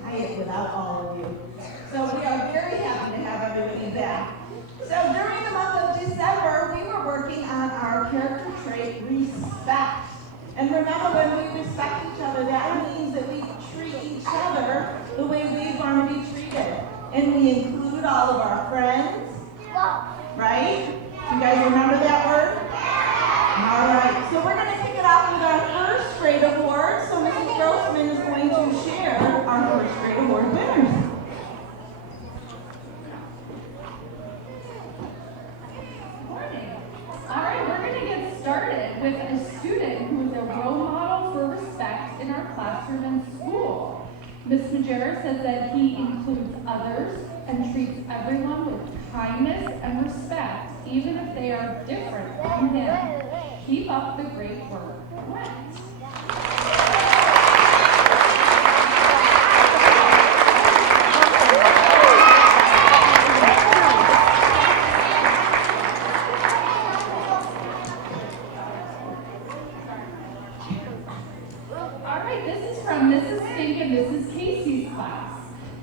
quiet without all of you. So we are very happy to have everybody back. So during the month of December, we were working on our character trait, respect. And remember, when we respect each other, that means that we treat each other the way we want to be treated. And we include all of our friends, right? You guys remember that word? All right, so we're going to kick it off with our first grade award. So Mrs. Grossman is going to share our first grade award winners. All right, we're going to get started with a student who is a role model for respect in our classroom and school. Ms. Majera says that he includes others and treats everyone with kindness and respect, even if they are different from him. Keep up the great work. Mrs. Casey's class.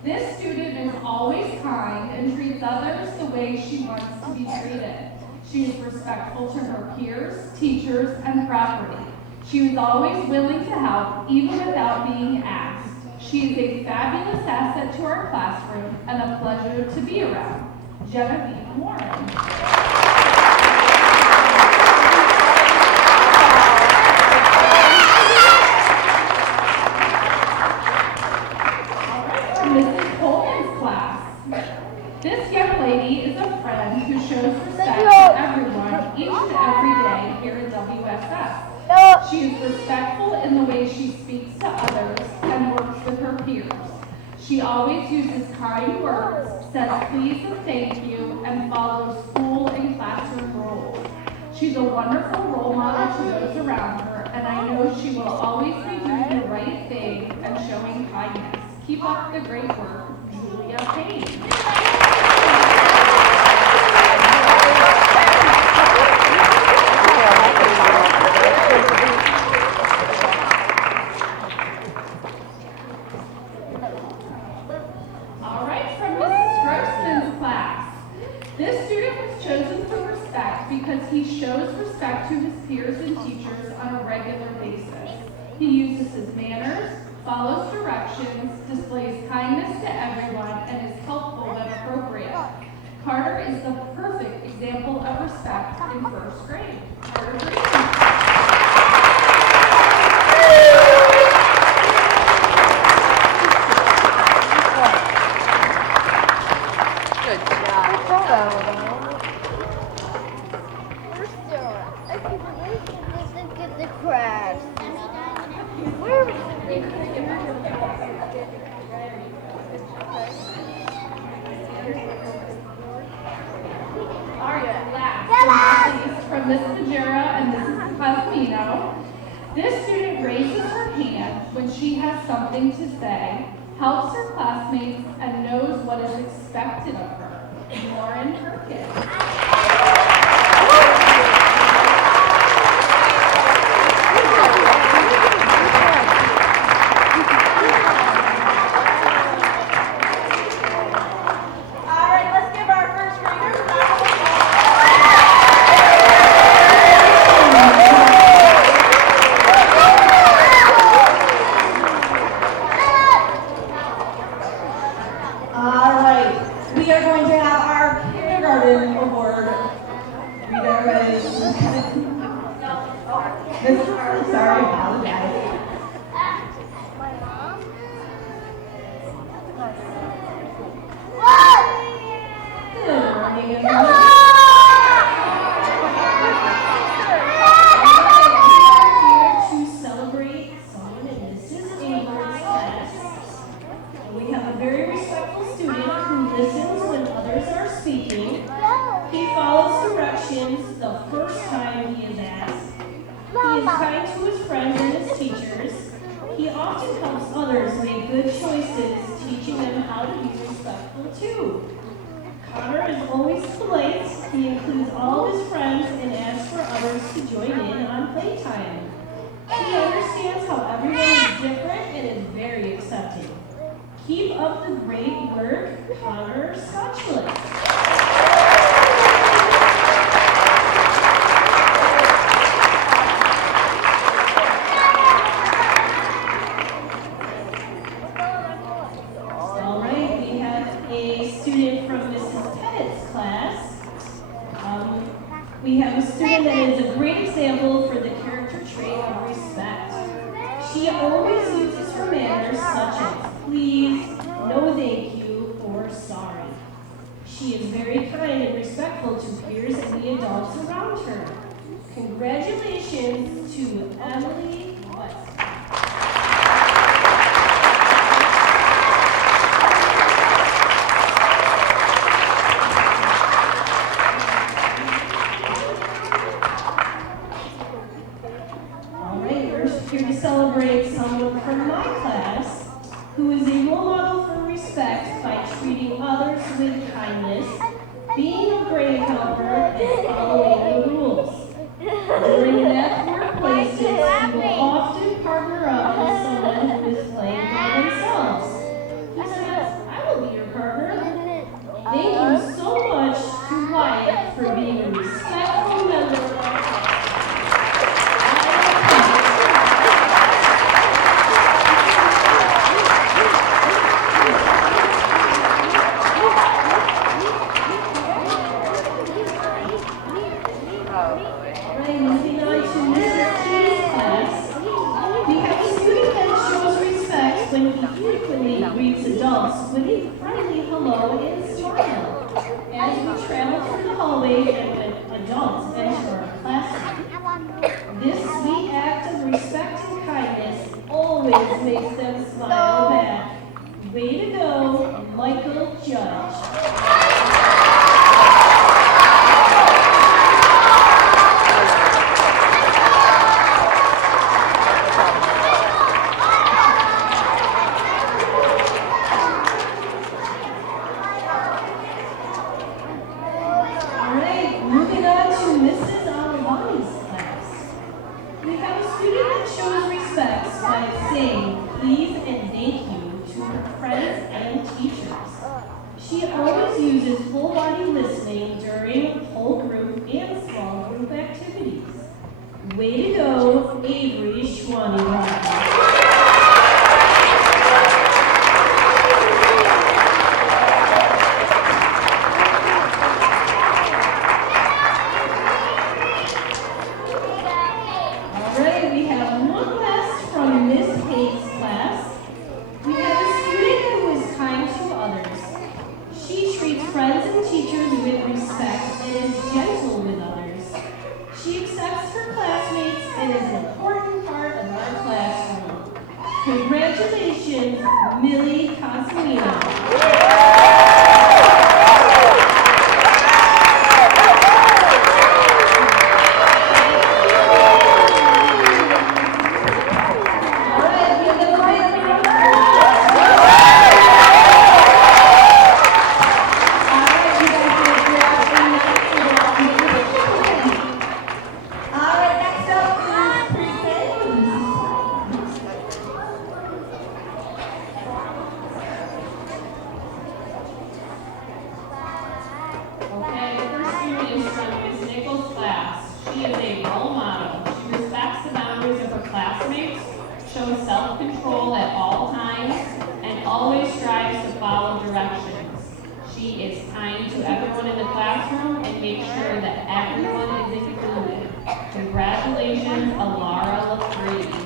This student is always kind and treats others the way she wants to be treated. She is respectful to her peers, teachers, and property. She is always willing to help, even without being asked. She is a fabulous asset to our classroom and a pleasure to be around. Genevieve Warren. This young lady is a friend who shows respect to everyone each and every day here at WSS. She is respectful in the way she speaks to others and works with her peers. She always uses kind words, says please and thank you, and follows school and classroom rules. She's a wonderful role model to those around her, and I know she will always be doing the right thing and showing kindness. Keep up the great work, Julia Payne. Because he shows respect to his peers and teachers on a regular basis. He uses his manners, follows directions, displays kindness to everyone, and is helpful when appropriate. Carter is the perfect example of respect in first grade. Carter Green. From Ms. Majera and Mrs. Cosmino. This student raises her hand when she has something to say, helps her classmates, and knows what is expected of her. Lauren Perkins. Keep up the great work, Connor Scotchless. All right, we have a student from Mrs. Pettit's class. We have a student that is a great example for the character trait of respect. She always uses her manners such as please, no thank you, or sorry. She is very kind and respectful to peers and the adults around her. Congratulations to Emily West. Here to celebrate someone from my class who is a role model for respect by treating others with kindness, being a great helper, and following the rules. During enough workplaces, you will often partner up with someone who is playing by themselves. Who says, I will be your partner. Thank you so much to Wyatt for being a respectful member of our class. Moving on to Mrs. T's class, we have a student that shows respect when he frequently greets adults with a friendly hello and smile. As we travel through the hallway and when adults enter our classroom, this sweet act of respect and kindness always makes them smile back. Way to go, Michael Judge. She always uses full body listening during whole group and small group activities. Way to go, Avery Schwanenbach. Congratulations, Millie Casimino. Shows self-control at all times and always strives to follow directions. She is kind to everyone in the classroom and makes sure that everyone is included. Congratulations, Alara LaFree.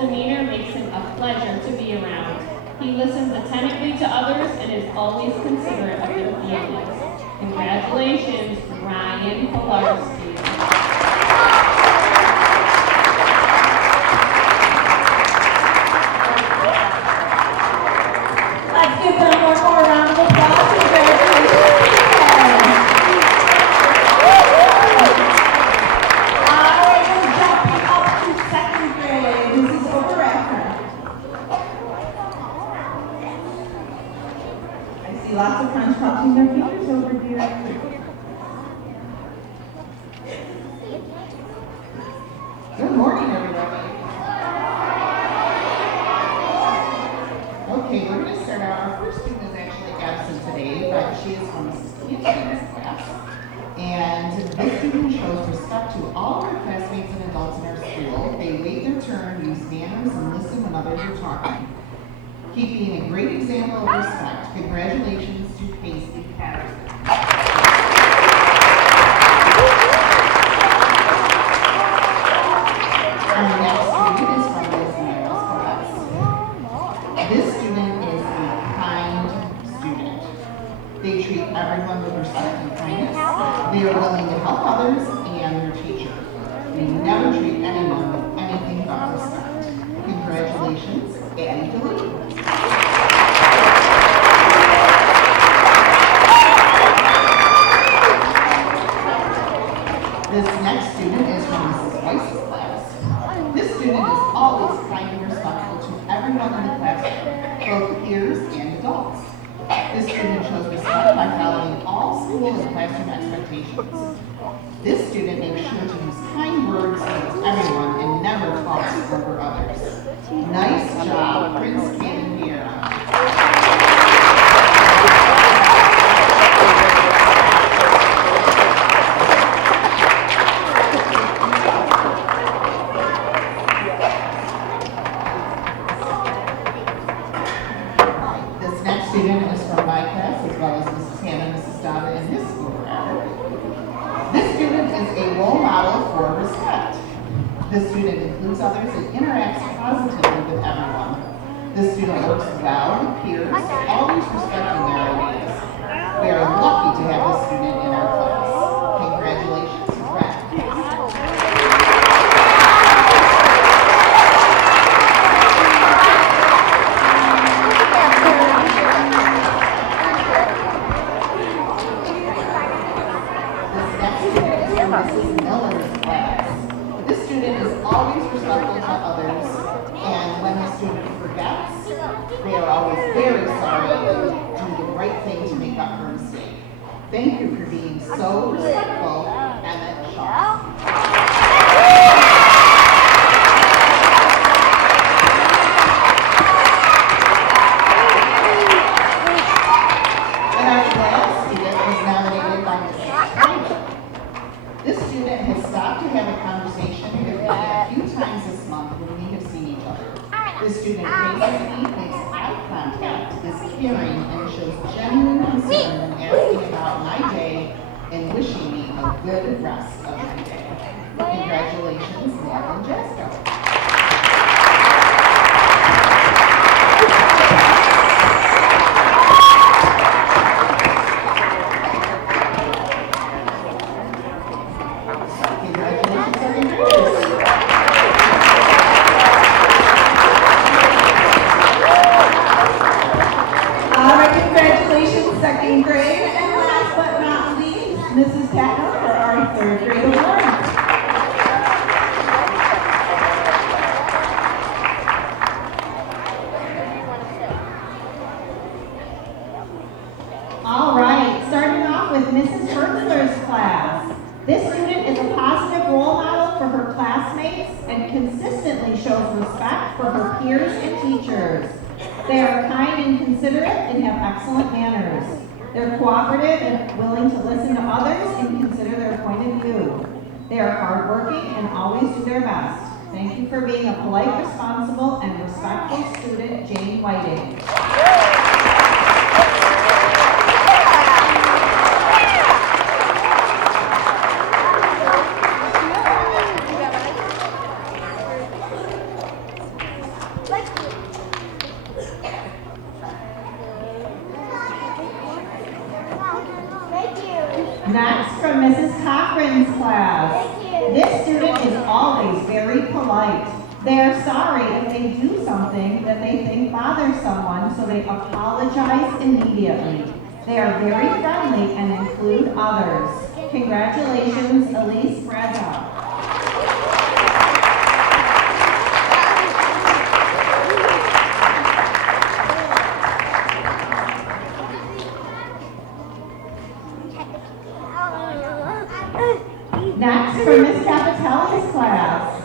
Demeanor makes him a pleasure to be around. He listens attentively to others and is always considerate of their feelings. Congratulations, Ryan Polarski. Let's give them one more round of applause. Congratulations. respect to all of our classmates and adults in our school. They wait their turn, use manners, and listen when others are talking. Keep being a great example of respect. Congratulations to Casey Patterson. Our next student is from Miss Mary's class. This student is a kind student. They treat everyone with respect and kindness. They are willing to help others and their teacher. They never treat anyone with anything but respect. Congratulations, Addie DeLee. This next student is from Mrs. Weiss's class. This student is always kind and respectful to everyone in the classroom, both peers and adults. This student shows respect by following all school and classroom expectations. This student makes sure to use kind words towards everyone and never talks over others. Nice job, Prince Cannon Vieira. This next student is from my class, as well as Mrs. Hannah, Mrs. Donna, and Miss Cooper. This student is a role model for respect. This student includes others and interacts positively with everyone. This student works well with peers, always respecting their ideas. We are lucky to have this student in our class. Congratulations, Brett. Mrs. Miller's class. This student is always respectful to others, and when the student forgets, they are always very sorry and do the right thing to make up for a mistake. Thank you for being so respectful, Emmett Shaw. And our last student was nominated by Mrs. Tran. This student has stopped to have a conversation with me a few times this month when we have seen each other. This student patiently makes eye contact, is caring, and shows genuine concern when asking about my day and wishing me a good rest of my day. Congratulations, Madeline Jasko. Congratulations, second grade. And last but not least, Mrs. Patton for our third grade award. All right, starting off with Mrs. Hertzler's class. This student is a positive role model for her classmates and consistently shows respect for her peers and teachers. They are kind and considerate and have excellent manners. They're cooperative and willing to listen to others and consider their point of view. They are hardworking and always do their best. Thank you for being a polite, responsible, and respectful student, Jane Whiting. Next, from Mrs. Cochran's class. This student is always very polite. They are sorry if they do something that they think bothers someone, so they apologize immediately. They are very friendly and include others. Congratulations, Elise Braza. Next, from Ms. Capitelli's class.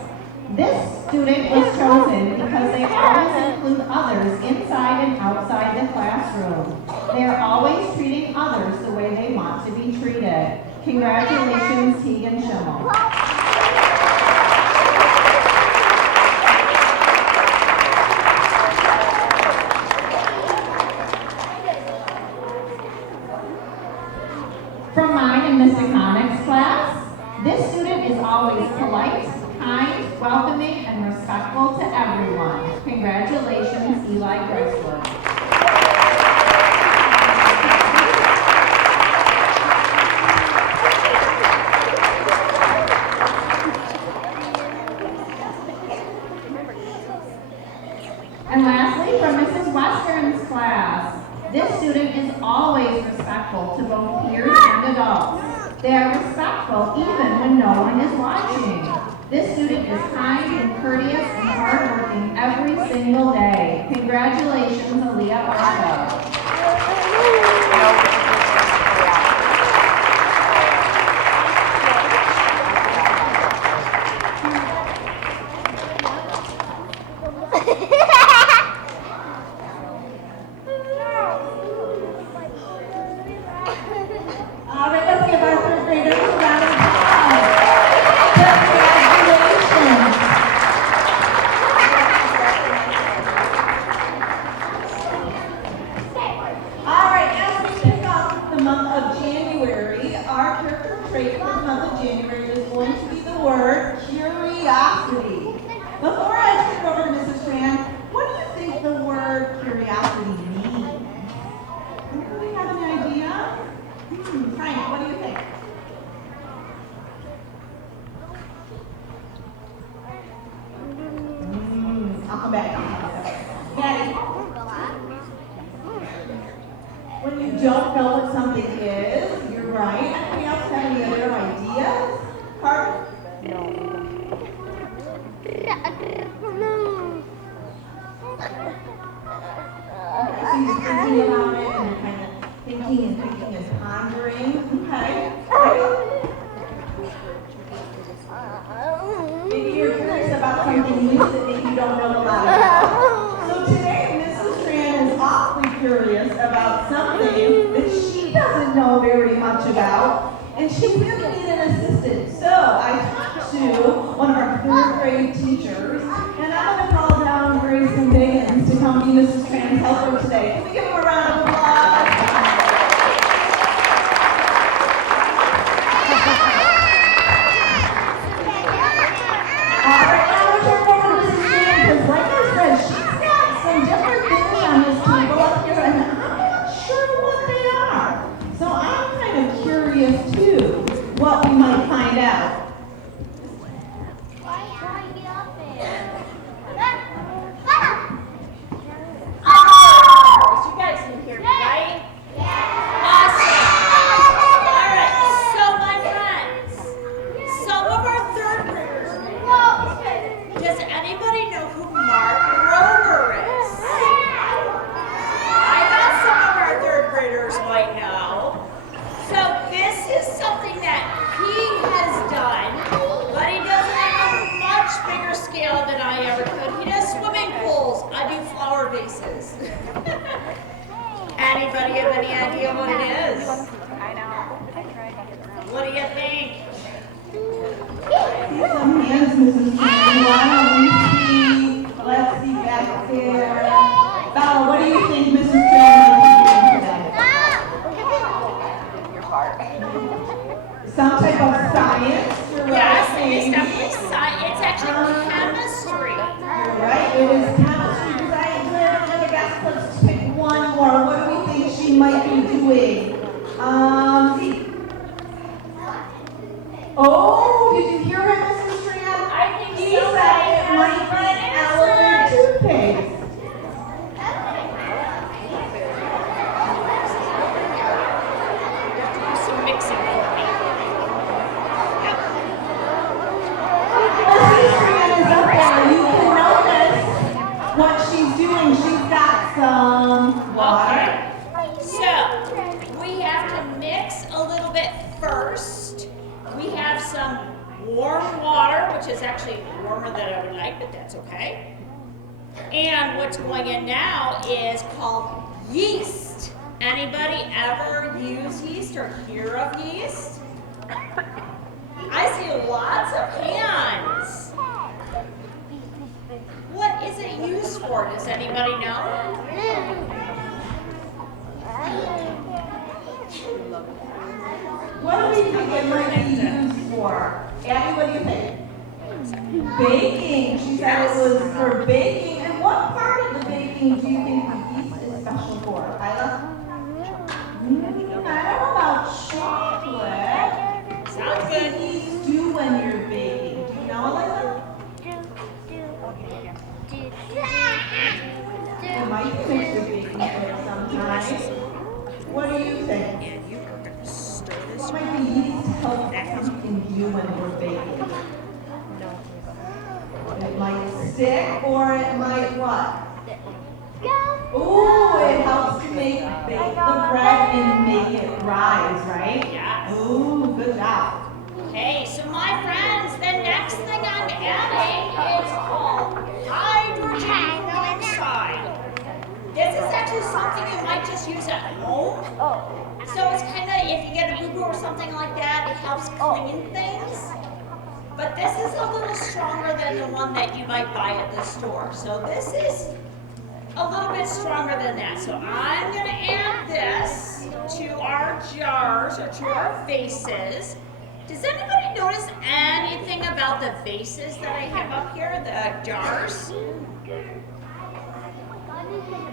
This student was chosen because they always include others inside and outside the classroom. They are always treating others the way they want to be treated. Congratulations, Tegan Schimmel. always polite, kind, welcoming, and respectful to everyone. Congratulations, Eli Grosswood. And lastly, from Mrs. Western's class, this student is always respectful to both peers and adults. They are respectful even when no one is watching. This student is kind and courteous and hardworking every single day. Congratulations, Aaliyah Barstow. All right, let's give our third graders a round of applause. Congratulations. All right, as we kick off the month of January, our character trait for the month of January is going to be the word curiosity. Before I turn it over to Mrs. Tran, what do you think the word curiosity means? Anybody have an idea? Frank, what do you think? I'll come back. Maddie? When you don't know what something is, you're right. Anybody else have any other ideas? Carter? So you're thinking about it and you're kind of thinking and pondering. Okay. Maybe you're curious about something new that maybe you don't know a lot about. So today, Mrs. Tran is awfully curious about something that she doesn't know very much about, and she really needs an assistant. So I talked to one of our third grade teachers, and I'm going to call down Grace and Biggins to come be Mrs. Tran's helper today. Can we give them a round of applause? What we might find out. You guys can hear me, right? Awesome. All right, so my friends, some of our third graders, does anybody know who Mark Rover is? I bet some of our third graders might know. So this is something that he has done, but he does it on a much bigger scale than I ever could. He does swimming pools. I do flower vases. Anybody have any idea what it is? I know. I tried. What do you think? Some hands, Mrs. Tran. Why don't we see? Let's see back there. Bella, what do you think Mrs. Tran might be doing today? Some type of science. You're Yes, right, it's maybe. definitely science. It's actually chemistry. You're right. It is chemistry because I have another guess. Let's pick one more. What do we think she might be doing? Oh, did you hear him, Mrs. Tran? I think He so. said it might be elephant toothpaste. Do some mixing for me. Yep. Mrs. Tran is up there. You can notice what she's doing. She's got some water. Okay. So we have to mix a little bit first. We have some warm water, which is actually warmer than I would like, but that's okay. And what's going in now is called yeast. Anybody ever use yeast or hear of yeast? I see lots of hands. What is it used for? Does anybody know? What do we think it might be used for? for? Abby, what do you think? Baking. She said it was for baking. And what part of the baking do you think the yeast is special for? Kyla? I don't know about chocolate. Sounds What does good. the yeast do when you're baking? Do you know, Alyssa? It might be mixed with baking soda sometimes. What do you think? And you are going to stir this. What might the yeast help something do when we're baking? It might stick or it might what? Ooh, it helps to bake the bread and make it rise, right? Yes. Ooh, good job. Okay, so my friends, the next thing I'm adding is called hydrogen peroxide. This is actually something you might just use at home. So it's kind of, if you get a boo-boo or something like that, it helps clean things. But this is a little stronger than the one that you might buy at the store. So this is a little bit stronger than that. So I'm going to add this to our jars or to our vases. Does anybody notice anything about the vases that I have up here, the jars?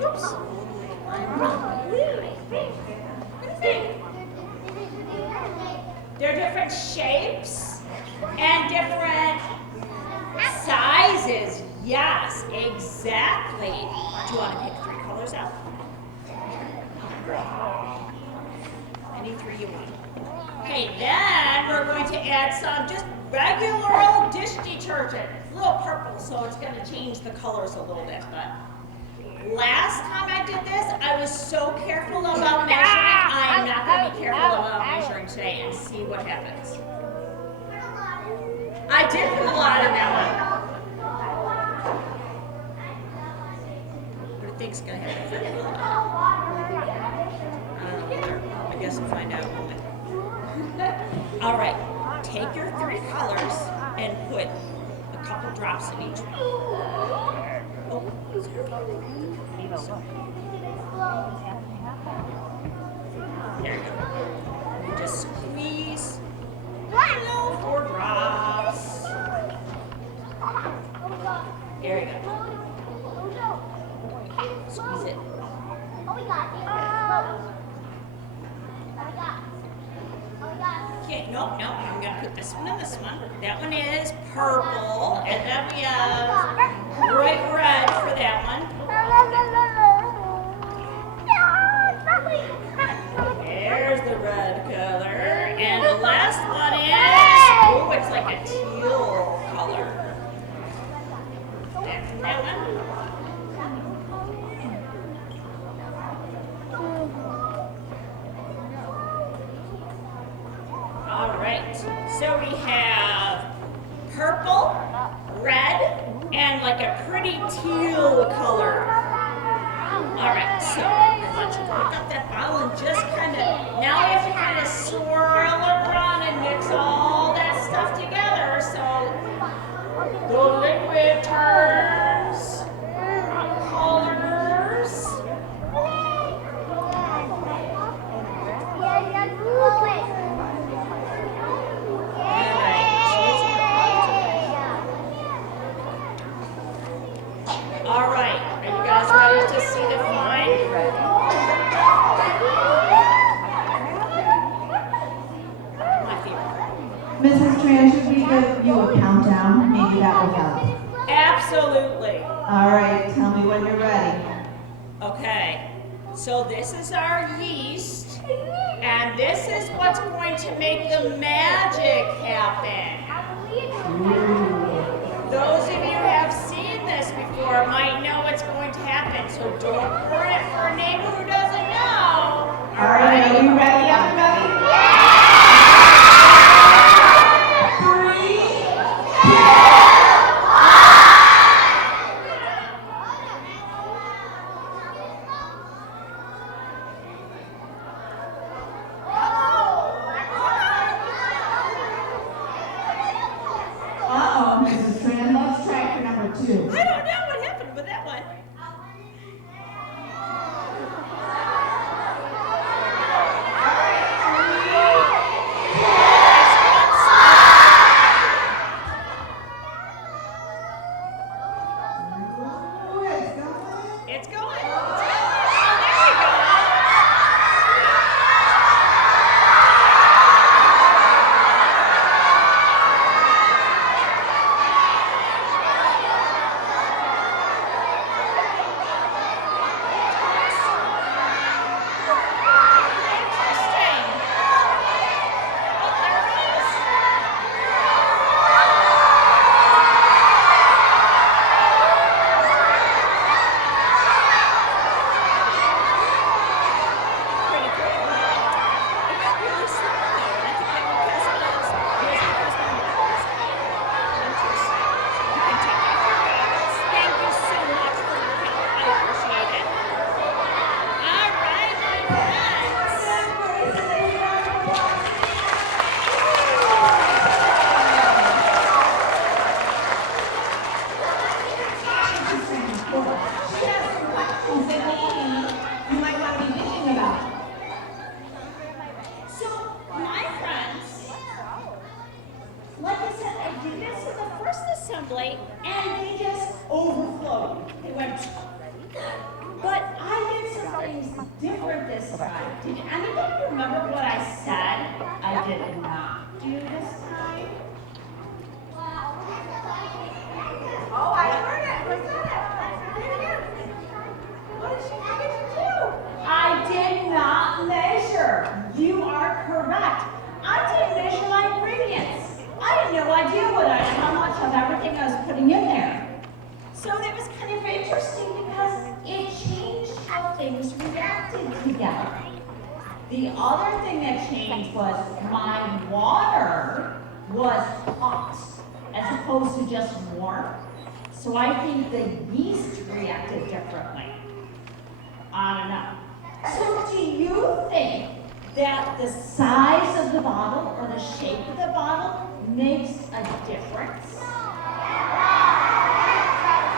Oops. What do you think? They're different shapes and different sizes. Yes, exactly. Do you want to pick 3 colors out? Any 3 you want. Okay, then we're going to add some just regular old dish detergent. It's a little purple, so it's going to change the colors a little bit. But last time I did this, I was so careful about measuring. I'm not going to be careful about measuring today and see what happens. I did put a lot in that one. What do you think's going to happen? I guess we'll find out in a moment. All right, take your 3 colors and put a couple drops in each one. Oh, there you go. You just squeeze 4 drops. There you go. Squeeze it. Okay, no, I'm gonna put this one and this one. That one is purple, and then we have bright red for that one. There's the red color, and the last one is, oh, it's like a teal color. That's that one. All right, so we have purple, red, and like a pretty teal color. All right, so I want you to pick up that bottle and just kind of, now we have to kind of swirl around and mix all that stuff together so the liquid turns colors. All right, are you guys ready to see the fine? My favorite. Mrs. Tran, should we give you a countdown? Maybe that will help. Absolutely. All right, tell me when you're ready. Okay, so this is our yeast, and this is what's going to make the magic happen. Those of you who have seen this before might know what's going to happen, so don't burn it for a neighbor who doesn't know. All right, are you ready, everybody? Uh-oh, Mrs. Tran, let's try for number 2. I don't know what happened with that one. assembly, and they just overflowed. They went. But I did some things different this time. Did anybody remember what I said I did not do this time? Oh, I heard it. What's that? Say it again. What did she forget to do? I did not measure. You are correct. I didn't measure my ingredients. I had no idea how much of everything I was putting in there. So that was kind of interesting because it changed how things reacted together. The other thing that changed was my water was hot as opposed to just warm. So I think the yeast reacted differently. I don't know. So do you think that the size of the bottle or the shape of the bottle makes a difference?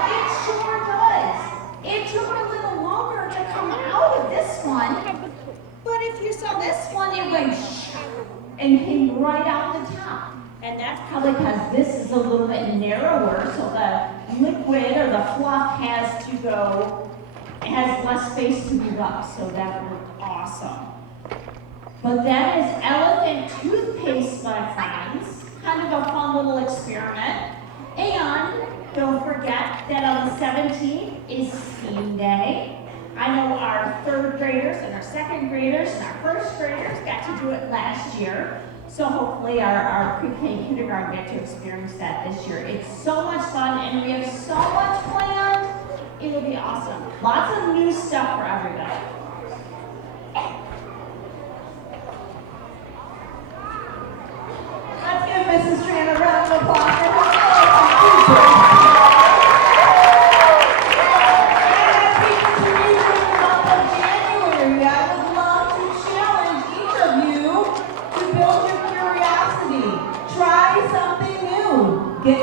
It sure does. It took a little longer to come out of this one, but if you saw this one, it went and came right out the top. And that's probably because this is a little bit narrower, so the liquid or the fluff has less space to move up, so that worked awesome. But that is elephant toothpaste, my friends. Kind of a fun little experiment. And don't forget that on the 17th is STEAM Day. I know our 3rd graders and our 2nd graders and our 1st graders got to do it last year. So hopefully our pre-K kindergarten get to experience that this year. It's so much fun and we have so much planned. It will be awesome. Lots of new stuff for everybody. Let's give Mrs. Tran a round of applause for her. And as we continue through the month of January, I would love to challenge each of you to build your curiosity. Try something new. Get